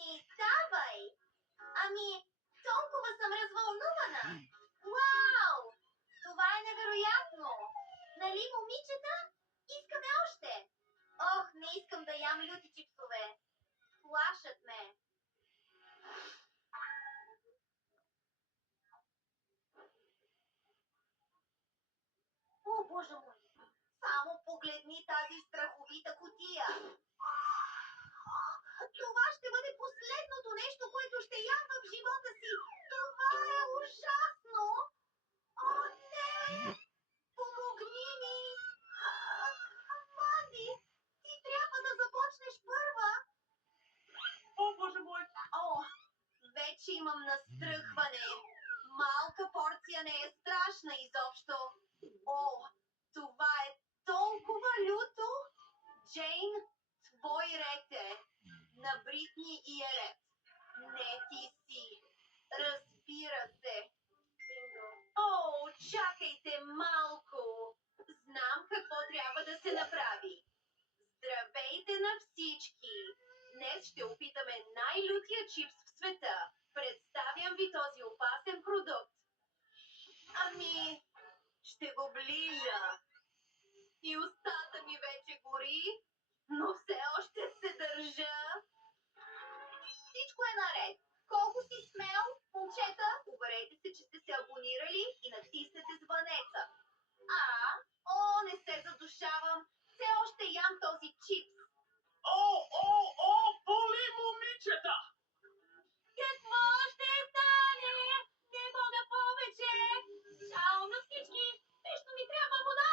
Бритни, давай! Ами, толкова съм развълнувана! Вау! Това е невероятно! Нали, момичета? Искаме още! Ох, не искам да ям люти чипсове. Плашат ме. О, боже мой! Само погледни тази страховита кутия. Това ще бъде последното нещо, което ще ям в живота си. Това е ужасно. О, не! Помогни ми! Манди, ти трябва да започнеш първа. О, боже мой! О, вече имам настръхване. Малка порция не е страшна изобщо. О, това е толкова люто. Джейн, твой ред е. На Бритни и е ред. Не ти си. Разбира се. О, чакайте малко. Знам какво трябва да се направи. Здравейте на всички! Днес ще опитаме най-лютия чипс в света. Представям ви този опасен продукт. Ами, ще го ближа. И устата ми вече гори, но все още се държа. Всичко е наред. Колко си смел, момчета? Уверете се, че сте се абонирали и натиснете звънеца. О, не се задушавам. Все още ям този чипс. О, боли, момичета! Какво ще стане? Не мога повече. Чао на всички. Нещо ми трябва вода.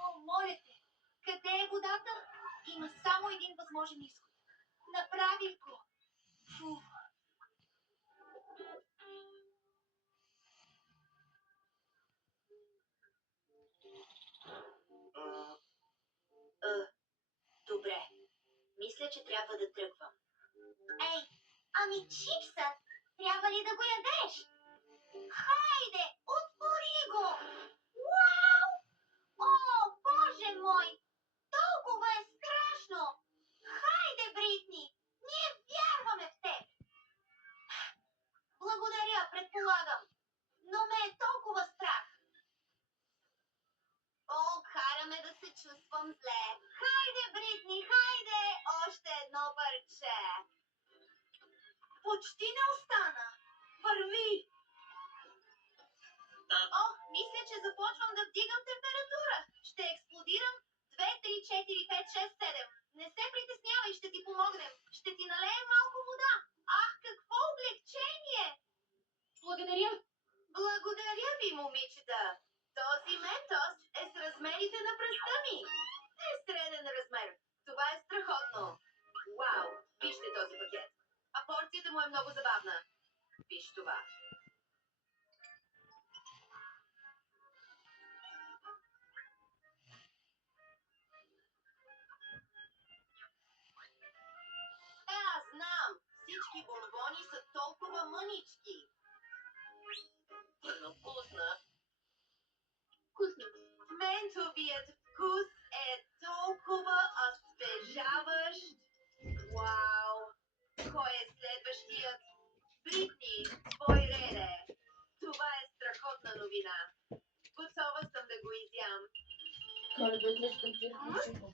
О, моля те. Къде е водата? Има само един възможен изход. Направих го. Фу. Добре. Мисля, че трябва да тръгвам. Ей, ами чипсът, трябва ли да го ядеш? Хайде, отвори го! Вау! О, боже мой! Толкова е страшно! Хайде, Бритни! Ние вярваме в теб! Благодаря, предполагам. Но ме е толкова страх. О, караме да се чувствам зле. Хайде, Бритни, хайде! Още едно парче. Почти не остана. Върви! О, мисля, че започвам да вдигам температура. Ще експлодирам. 2, 3, 4, 5, 6, 7. Не се притеснявай, ще ти помогнем. Ще ти налеем малко вода. Ах, какво облегчение! Благодаря. Благодаря ви, момичета. Този ментос е с размерите на пръста ми. Е среден размер. Това е страхотно. Вау, вижте този пакет. А порцията му е много забавна. Виж това. Аз знам. Всички бомбони са толкова мънички. Но вкусна. Вкусно. Ментовият вкус е толкова освежаващ. Вау! Кой е следващият? Бритни, твой ред е. Това е страхотна новина. Готова съм да го изям.